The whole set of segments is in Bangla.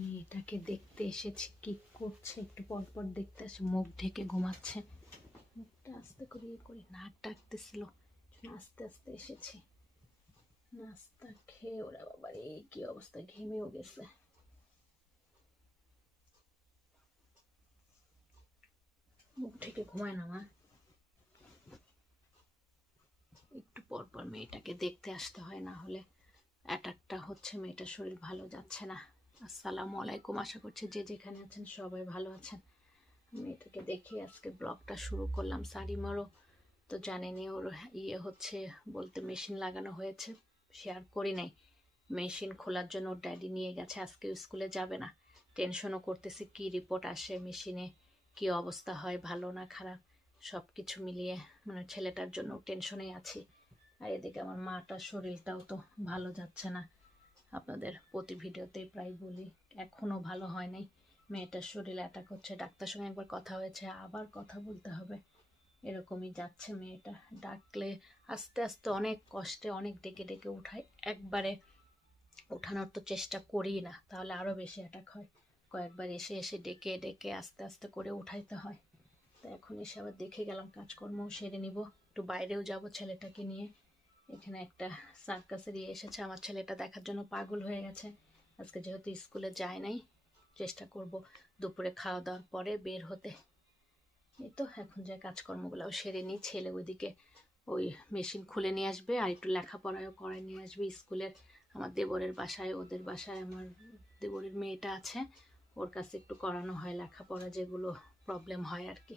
মেয়েটাকে দেখতে এসেছি, কি করছে একটু পর পর দেখতে আসে, মুখ ঢেকে ঘুমাচ্ছে। মুখটা আস্তে করে করি, নাক ডাকতেছিল, আস্তে আস্তে এসেছি। নাস্তা খেয়ে ওরা বাবার এই কি অবস্থা, ঘেমেও গেছে। মুখ ঢেকে ঘুমায় না মা, একটু পর পর মেয়েটাকে দেখতে আসতে হয়, না হলে অ্যাটাকটা হচ্ছে, মেয়েটার শরীর ভালো যাচ্ছে না। আসসালামু আলাইকুম, আশা করছি যে যেখানে আছেন সবাই ভালো আছেন। মেয়েটাকে দেখে আজকে ব্লগটা শুরু করলাম। সারিমারও তো জানেনি, ওর হচ্ছে বলতে মেশিন লাগানো হয়েছে, শেয়ার করি নাই। মেশিন খোলার জন্য ওর ড্যাডি নিয়ে গেছে, আজকে স্কুলে যাবে না। টেনশনও করতেছে কি রিপোর্ট আসে, মেশিনে কি অবস্থা হয়, ভালো না খারাপ, সব কিছু মিলিয়ে মানে ছেলেটার জন্য টেনশনেই আছি। আর এদিকে আমার মাটার শরীরটাও তো ভালো যাচ্ছে না, আপনাদের প্রতি ভিডিওতেই প্রায় বলি, এখনও ভালো হয় নাই। মেয়েটার শরীর অ্যাটাক হচ্ছে, ডাক্তার সঙ্গে একবার কথা হয়েছে, আবার কথা বলতে হবে, এরকমই যাচ্ছে। মেয়েটা ডাকলে আস্তে আস্তে অনেক কষ্টে অনেক ডেকে ডেকে উঠায়, একবারে ওঠানোর তো চেষ্টা করি না, তাহলে আরও বেশি অ্যাটাক হয়। কয়েকবার এসে এসে ডেকে ডেকে আস্তে আস্তে করে উঠাইতে হয়। তো এখন এসে আবার দেখে গেলাম, কাজকর্মও সেরে নিব, একটু বাইরেও যাব ছেলেটাকে নিয়ে। এখানে একটা সার্কাসের এসেছে, আমার ছেলেটা দেখার জন্য পাগল হয়ে গেছে। আজকে যেহেতু স্কুলে যায় নাই, চেষ্টা করব দুপুরে খাওয়া দাওয়ার পরে বের হতে। এই তো এখন যে কাজকর্মগুলোও সেরে নিই। ছেলে ওইদিকে ওই মেশিন খুলে নিয়ে আসবে, আর একটু লেখাপড়াও করে নিয়ে আসবে স্কুলের। আমার দেবরের বাসায়, ওদের বাসায় আমার দেবরের মেয়েটা আছে, ওর কাছে একটু করানো হয় লেখাপড়া, যেগুলো প্রবলেম হয় আর কি।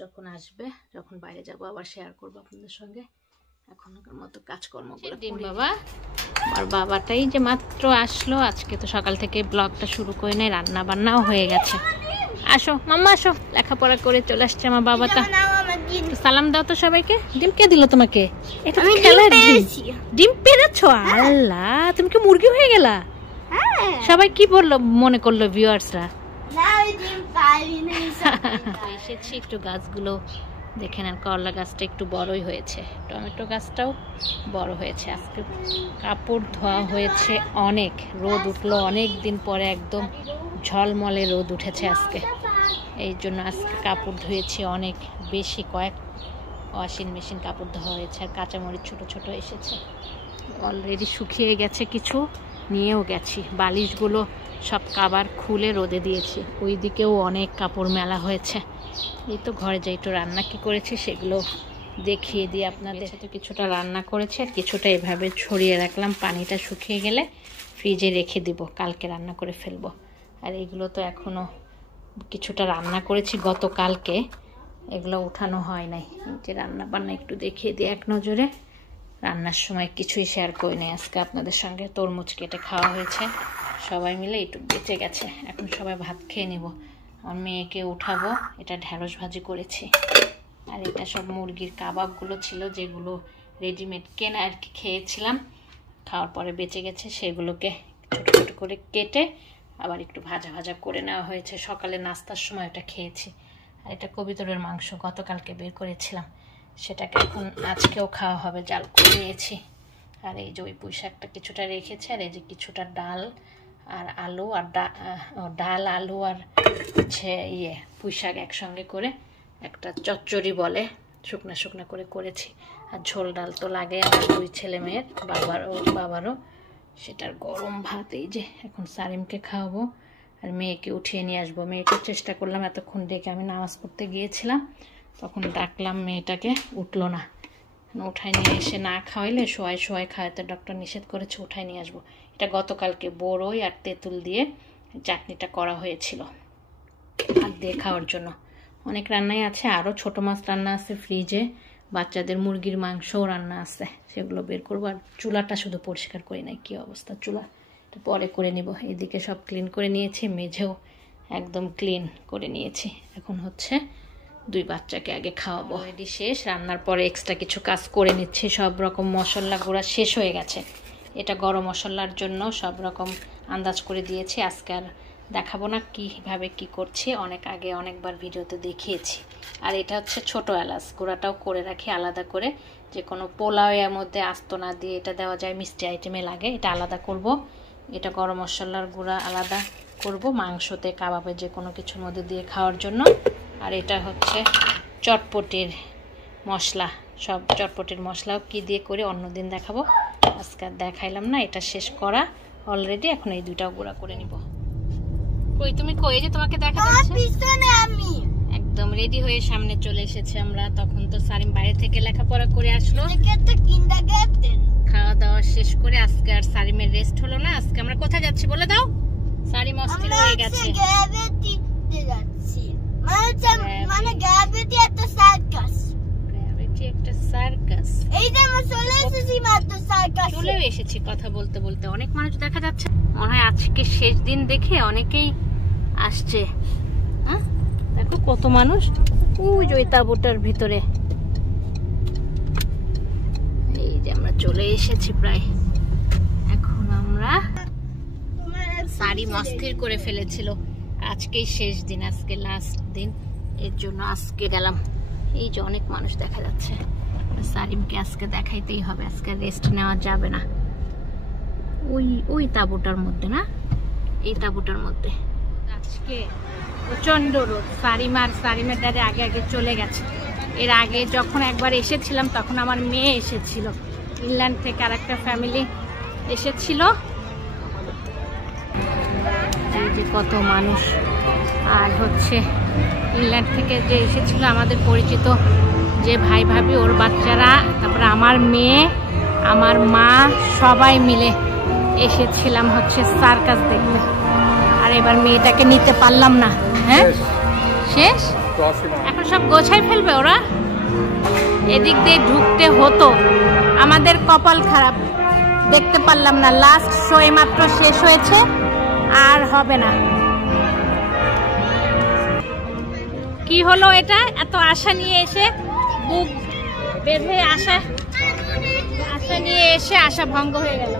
যখন আসবে, যখন বাইরে যাব আবার শেয়ার করবো আপনাদের সঙ্গে। এখনকার মতো কাজকর্মগুলো দিন বাবা। আর বাবাটাই যে মাত্র আসলো, আজকে তো সকাল থেকে ব্লগটা শুরু করে নেই, রান্না বান্নাও হয়ে গেছে। আসো মাম্মা আসো, লেখাপড়া করে চলে আসছে আমার বাবাটা। সালাম দাও তো সবাইকে। ডিম কে দিল তোমাকে? এটা খেলার ডিম। ডিম পেড়েছো? আল্লাহ, তুমি কি মুরগি হয়ে গেলা? সবাই কি বললো, মনে করলো ভিউয়ার্সরা? এসেছি একটু গাছগুলো দেখে নেন, করলা গাছটা একটু বড়ই হয়েছে, টমেটো গাছটাও বড় হয়েছে। আজকে কাপড় ধোয়া হয়েছে অনেক, রোদ উঠলো অনেক দিন পরে, একদম ঝলমলে রোদ উঠেছে আজকে, এই জন্য আজকে কাপড় ধুয়েছি অনেক বেশি, কয়েক ওয়াশিং মেশিন কাপড় ধোয়া হয়েছে। আর কাঁচামরিচ ছোট ছোট এসেছে, অলরেডি শুকিয়ে গেছে, কিছু নিয়েও গেছি। বালিশগুলো সব কাবার খুলে রোদে দিয়েছি, ওই দিকেও অনেক কাপড় মেলা হয়েছে। এই তো ঘরে যাই, একটু রান্না কি করেছি সেগুলো দেখিয়ে দিই আপনাদের। তো কিছুটা রান্না করেছি, আর কিছুটা এভাবে ছড়িয়ে রাখলাম, পানিটা শুকিয়ে গেলে ফ্রিজে রেখে দিব, কালকে রান্না করে ফেলবো। আর এগুলো তো এখনও কিছুটা রান্না করেছি গতকালকে, এগুলো উঠানো হয় নাই। যে রান্না বান্না একটু দেখিয়ে দিই এক নজরে। রান্নার সময় কিছুই শেয়ার করি নাই আজকে আপনাদের সঙ্গে। তরমুজ কেটে খাওয়া হয়েছে সবাই মিলে, একটু বেঁচে গেছে, এখন সবাই ভাত খেয়ে নিব। আমার মেয়েকে উঠাবো, এটা ঢ্যাঁড়স ভাজি করেছি। আর এটা সব মুরগির কাবাবগুলো ছিল, যেগুলো রেডিমেড কেনা আর কি, খেয়েছিলাম, খাওয়ার পরে বেঁচে গেছে, সেগুলোকে ছোট ছোট করে কেটে আবার একটু ভাজা ভাজা করে নেওয়া হয়েছে। সকালে নাস্তার সময় এটা খেয়েছি। আর এটা কবিতরের মাংস, গতকালকে বের করেছিলাম, সেটাকে এখন আজকেও খাওয়া হবে, জাল করে দিয়েছি। আর এই যে ওই পুঁই শাকটা কিছুটা রেখেছে, আর এই যে কিছুটা ডাল আর আলু, আর ডাল আলু আর হচ্ছে পুঁই শাক একসঙ্গে করে একটা চচ্চড়ি বলে, শুকনা শুকনা করে করেছি। আর ঝোল ডাল তো লাগে আমার দুই ছেলে মেয়ের, বাবারও। সেটার গরম ভাত এই যে এখন সারিমকে খাওয়াবো, আর মেয়েকে উঠিয়ে নিয়ে আসবো। মেয়েকে চেষ্টা করলাম এতক্ষণ ডেকে, আমি নামাজ পড়তে গিয়েছিলাম, তখন ডাকলাম মেয়েটাকে, উঠলো না। উঠায় নিয়ে এসে না খাওয়াইলে শোয়াই শোয়াই খাওয়াতে ডক্টর নিষেধ করেছে, উঠায় নিয়ে আসবো। এটা গতকালকে বড়ই আর তেঁতুল দিয়ে চাটনিটা করা হয়েছিল ভাত দিয়ে খাওয়ার জন্য। অনেক রান্নাই আছে, আরও ছোট মাছ রান্না আছে ফ্রিজে, বাচ্চাদের মুরগির মাংসও রান্না আছে, সেগুলো বের করবো। আর চুলাটা শুধু পরিষ্কার করি নাই, কী অবস্থা চুলাটা পরে করে নিব। এদিকে সব ক্লিন করে নিয়েছি, মেঝেও একদম ক্লিন করে নিয়েছি। এখন হচ্ছে দুই বাচ্চাকে আগে খাওয়াবো। অলরেডি শেষ, রান্নার পরে এক্সট্রা কিছু কাজ করে নিচ্ছি। সব রকম মশলা গুঁড়া শেষ হয়ে গেছে, এটা গরম মশলার জন্য সব রকম আন্দাজ করে দিয়েছি। আজকে আর দেখাবো না কীভাবে কি করছি, অনেক আগে অনেকবার ভিডিওতে দেখিয়েছি। আর এটা হচ্ছে ছোট এলাচ, গুঁড়াটাও করে রাখি আলাদা করে, যে কোনো পোলাওয়ের মধ্যে আস্ত না দিয়ে এটা দেওয়া যায়, মিষ্টি আইটেমে লাগে, এটা আলাদা করব। এটা গরম মশলার গুঁড়া আলাদা করব মাংসতে, কাবাবে, যে কোনো কিছুর মধ্যে দিয়ে খাওয়ার জন্য। আর এটা হচ্ছে চটপটির মশলা, সব চটপটির মশলাও কি দিয়ে করে অন্যদিন দেখাবো, আজকে দেখাইলাম না। এটা শেষ করা অলরেডি, এখন এই দুইটাও গুঁড়া করে নিব। কই তুমি, কই যে তোমাকে দেখা যাচ্ছে পিছনে, আমি একদম রেডি হয়ে সামনে চলে এসেছি আমরা। তখন তো সারিম বাইরে থেকে লেখাপড়া করে আসলো, খাওয়া দাওয়া শেষ করে। আজকে আর সারিমের রেস্ট হলো না। আজকে আমরা কোথায় যাচ্ছি বলে দাও? সারিম অস্থির হয়ে গেছে। মানে গ্র্যাভিটি একটা সার্কাস, গ্র্যাভিটি একটা সার্কাস। এই যে আমরা চলে এসেছি মাত্র সার্কাসে, চলে এসেছি কথা বলতে বলতে। অনেক মানুষ দেখা যাচ্ছে, মনে হয় আজকে শেষ দিন দেখে অনেকেই আসছে। হ্যাঁ দেখো কত মানুষ ওই যে তাঁবুটার ভিতরে। এই যে আমরা চলে এসেছি প্রায়। এখন আমরা, সারিম অস্থির করে ফেলেছিল আজকেই শেষ দিন, আজকে লাস্ট দিন, এর জন্য আজকে গেলাম। এই যে অনেক মানুষ দেখা যাচ্ছে, সারিমকে আজকে দেখাইতেই হবে, আজকে রেস্ট নেওয়া যাবে না। ওই ওই তাঁবুটার মধ্যে না, এই তাঁবুটার মধ্যে আজকে প্রচন্ড রোদ। সারিমের দাদা আগে আগে চলে গেছে। এর আগে যখন একবার এসেছিলাম তখন আমার মেয়ে এসেছিল, ইংল্যান্ড থেকে আর একটা ফ্যামিলি এসেছিল। এই যে কত মানুষ। আর হচ্ছে ইংল্যান্ড থেকে যে এসেছিল আমাদের পরিচিত যে ভাই ভাবি, ওর বাচ্চারা, তারপরে আমার মেয়ে, আমার মা, সবাই মিলে এসেছিলাম হচ্ছে সার্কাস দেখতে। আর এবার মেয়েটাকে নিতে পারলাম না। হ্যাঁ শেষ, এখন সব গোছাই ফেলবে ওরা। এদিক দিয়ে ঢুকতে হতো, আমাদের কপাল খারাপ, দেখতে পারলাম না। লাস্ট শো মাত্র শেষ হয়েছে, আর হবে না। কি হলো এটা? এত আশা নিয়ে এসে, বুক বেঁধে আশা নিয়ে এসে আশা ভঙ্গ হয়ে গেল।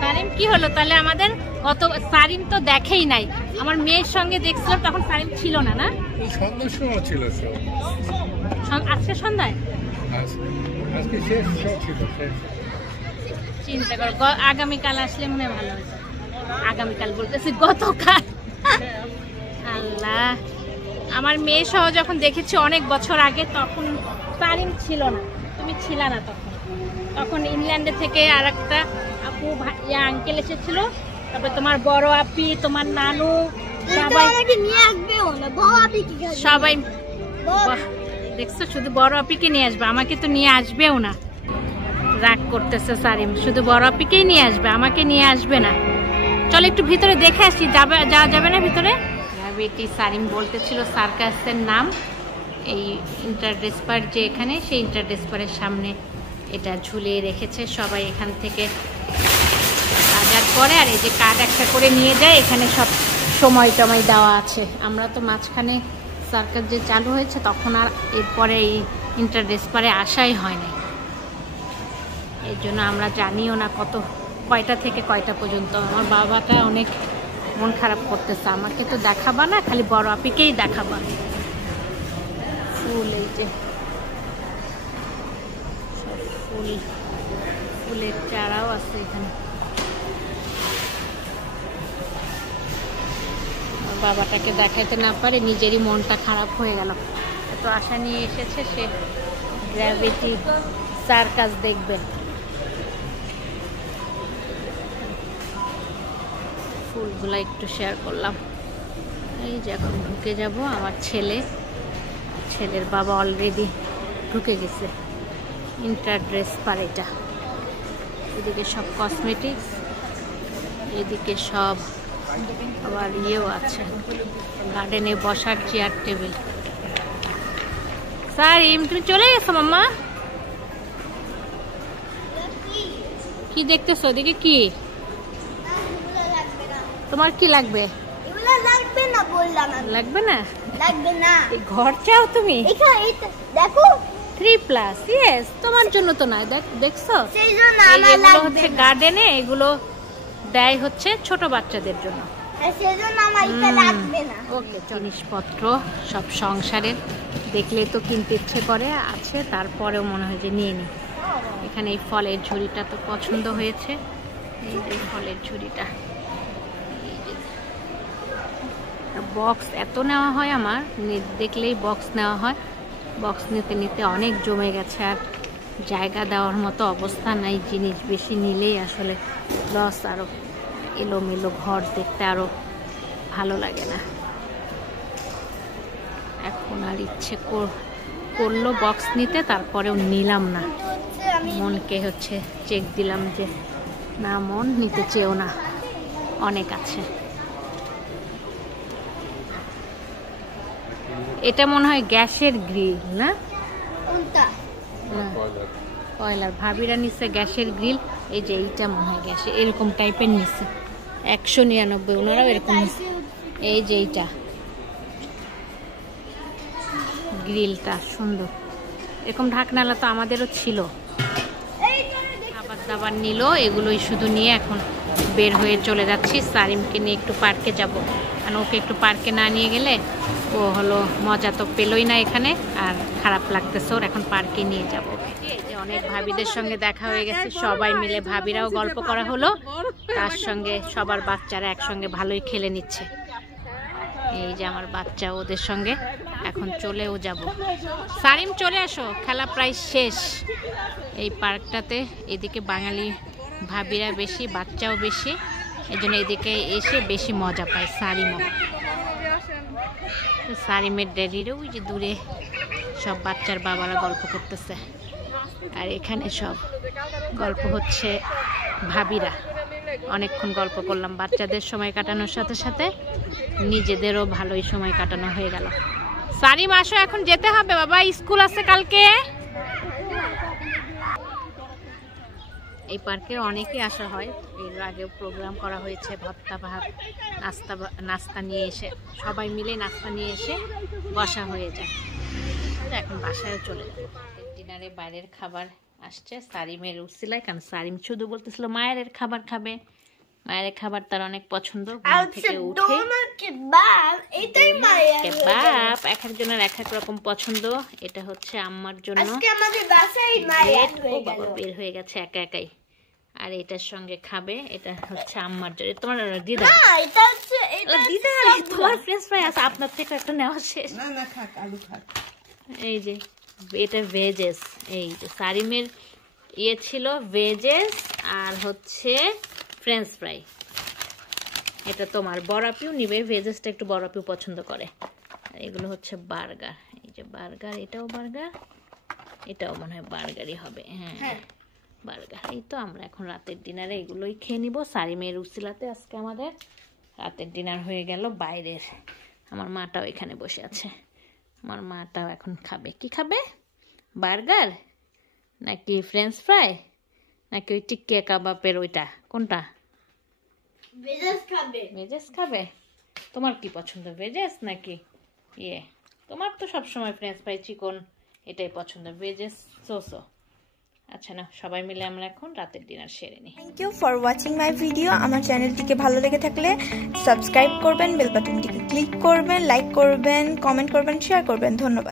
সারিম কি হলো তাহলে আমাদের? কত সারিম তো দেখেই নাই। আমার মেয়ের সঙ্গে দেখছিলাম তখন সারিম ছিল না, না সন্ধ্যার সময় ছিল, আজকে সন্ধ্যায়। চিন্তা করো, আগামীকাল আসলে মনে হয় ভালো হতো। আগামীকাল বলতেছি, গতকাল। আল্লাহ, আমার মেয়ে সহ যখন দেখেছি অনেক বছর আগে, তখন সারিম ছিল না, তুমি ছিল না তখন। তখন ইংল্যান্ডে থেকে আর একটা আপু আঙ্কেল এসেছিল, তারপরে তোমার বড় আপি, তোমার নানু, সবাই দেখছো। শুধু বড় আপিকে নিয়ে আসবে, আমাকে তো নিয়ে আসবেও না। রাগ করতেছে সারিম, শুধু বড় আপিকেই নিয়ে আসবে, আমাকে নিয়ে আসবে না। চলো একটু ভিতরে দেখে আসি, যাওয়া যাবে না ভিতরে? বেটি সারিম বলতেছিল সার্কাসের নাম, এই ইন্টারডেসপার যে এখানে, সেই ইন্টারডেসপারের সামনে এটা ঝুলিয়ে রেখেছে। সবাই এখান থেকে বাজার করে, আর এই যে কার্ড একটা করে নিয়ে যায়, এখানে সব সময় টময় দেওয়া আছে। আমরা তো মাঝখানে সার্কাস যে চালু হয়েছে তখন আর এরপরে এই ইন্টারডেসপারে আসাই হয় নাই, এই জন্য আমরা জানিও না কয়টা থেকে কয়টা পর্যন্ত। আমার বাবাটা অনেক মন খারাপ করতেছে, আমাকে তো দেখাবা না, খালি বড় আপিকেই দেখাবা। ফুল, এই যে ফুলের চারাও আছে এখানে। বাবাটাকে দেখাইতে না পারে নিজেরই মনটা খারাপ হয়ে গেল। এত আশা নিয়ে এসেছে সে, গ্র্যাভিটি সার্কাস দেখবে। ফুলগুলা একটু শেয়ার করলাম। এই যে এখন ঢুকে যাব। আমার ছেলের বাবা অলরেডি ঢুকে গেছে ইন্টারড্রেসপার। এটা এদিকে সব কসমেটিক্স, এদিকে সব আবার ইয়েও আছে, গার্ডেনে বসার চেয়ার টেবিল। সারিম তুমি চলে গেছো মাম্মা? কি দেখতেছো ওদিকে? কি তোমার কি লাগবে? লাগবে না, ঘর চাও তুমি? দেখো 3+, ইয়েস, তোমার জন্য তো নয়। দেখছো, এগুলো হচ্ছে গার্ডেনে, এগুলো দেয় হচ্ছে ছোট বাচ্চাদের জন্য। ওকে, জিনিসপত্র সব সংসারের দেখলে তো কিনতে ইচ্ছে করে, আছে, তারপরেও মনে হয় যে নিয়ে নিই। এখানে এই ফলের ঝুড়িটা তো পছন্দ হয়েছে, এই যে ফলের ঝুড়িটা বক্স এত নেওয়া হয় আমার, দেখলেই বক্স নেওয়া হয়। বক্স নিতে নিতে অনেক জমে গেছে, আর জায়গা দেওয়ার মতো অবস্থা নাই। জিনিস বেশি নিলেই আসলে লস, আরও এলোমেলো ঘর দেখতে আরও ভালো লাগে না। এখন আর ইচ্ছে করলো বক্স নিতে, তারপরেও নিলাম না। মনকে হচ্ছে চেক দিলাম যে না, মন নিতে চেয়েও না, অনেক আছে। এটা মনে হয় গ্যাসের গ্রিল না? কয়লার। ভাবিরা নিচ্ছে গ্যাসের গ্রিল। এই যে এইটা মনে হয় গ্যাসের, এরকম টাইপের নিচ্ছে 199, ওনারাও এরকম নিচ্ছে। এই যে এইটা গ্রিলটা সুন্দর, এরকম ঢাকনালা তো আমাদেরও ছিল। খাবার দাবার নিল, এগুলোই শুধু নিয়ে এখন বের হয়ে চলে যাচ্ছি। সারিমকে নিয়ে একটু পার্কে যাব, কারণ ওকে একটু পার্কে না নিয়ে গেলে ও হলো মজা তো পেলই না এখানে, আর খারাপ লাগতেছে ওর। এখন পার্কে নিয়ে যাব। এই যে অনেক ভাবিদের সঙ্গে দেখা হয়ে গেছে, সবাই মিলে ভাবিরাও গল্প করা হলো, তার সঙ্গে সবার বাচ্চারা একসঙ্গে ভালোই খেলে নিচ্ছে। এই যে আমার বাচ্চা, ওদের সঙ্গে এখন চলেও যাব। সারিম চলে আসো, খেলা প্রায় শেষ এই পার্কটাতে। এদিকে বাঙালি ভাবিরা বেশি, বাচ্চাও বেশি, এই জন্য এদিকে এসে বেশি মজা পায় সারিমও। সারিমের ড্যাডিরও ওই যে দূরে সব বাচ্চার বাবারা গল্প করতেছে, আর এখানে সব গল্প হচ্ছে ভাবিরা। অনেকক্ষণ গল্প করলাম, বাচ্চাদের সময় কাটানোর সাথে সাথে নিজেদেরও ভালোই সময় কাটানো হয়ে গেল। সারিম আসো, এখন যেতে হবে বাবা, স্কুল আছে কালকে। এই পার্কে অনেকে আসা হয়, এর আগেও প্রোগ্রাম করা হয়েছে। ভর্তা ভাত, নাস্তা নিয়ে এসে সবাই মিলে নাস্তা নিয়ে এসে বসা হয়ে যায়। এখন বাসায় চলে যাবো। ডিনারে বাইরের খাবার আসছে সারিমের উসিলায়, কারণ সারিম শুধু বলতেছিল মায়ের খাবার খাবে। মায়ের খাবার তার অনেক পছন্দ। থেকে উঠে কেবাব, এক একজনের এক এক রকম পছন্দ। এটা হচ্ছে আম্মার জন্য, বের হয়ে গেছে একা একাই। আর এটার সঙ্গে খাবে, এটা হচ্ছে আম্মার জন্য। তোমার দিদা, দিদা তোমার ফ্রেঞ্চ ফ্রাই আছে, আপনার থেকে একটা নেওয়া শেষ। এই যে এটা ভেজেস, এই যে সারিমের ইয়ে ছিল ভেজেস আর হচ্ছে ফ্রেঞ্চ ফ্রাই। এটা তোমার বড়াপিও নিবে, ভেজেসটা একটু বড়াপিও পছন্দ করে। আর এগুলো হচ্ছে বার্গার, এই যে বার্গার, এটাও বার্গার, এটাও মনে হয় বার্গারই হবে। হ্যাঁ বার্গার। এই তো আমরা এখন রাতের ডিনারে এগুলোই খেয়ে নিব। সারিমের উসিলাতে আজকে আমাদের রাতের ডিনার হয়ে গেল বাইরের। আমার মাটাও এখানে বসে আছে, আমার মাটাও এখন খাবে। কি খাবে? বার্গার নাকি ফ্রেঞ্চ ফ্রাই নাকি ওই টিক্কা কাবাবের ওইটা, কোনটা? ভেজেস খাবে। তোমার কি পছন্দ, ভেজেস নাকি ইয়ে? তোমার তো সবসময় ফ্রেঞ্চ ফ্রাই চিকন এটাই পছন্দ, ভেজেস সোসো। আচ্ছা না, সবাই মিলে আমরা এখন রাতের ডিনার সেরে নিই। Thank you for watching my video. আমার চ্যানেলটিকে ভালো লেগে থাকলে সাবস্ক্রাইব করবেন, বেল বাটনটিকে ক্লিক করবেন, লাইক করবেন, কমেন্ট করবেন, শেয়ার করবেন। ধন্যবাদ।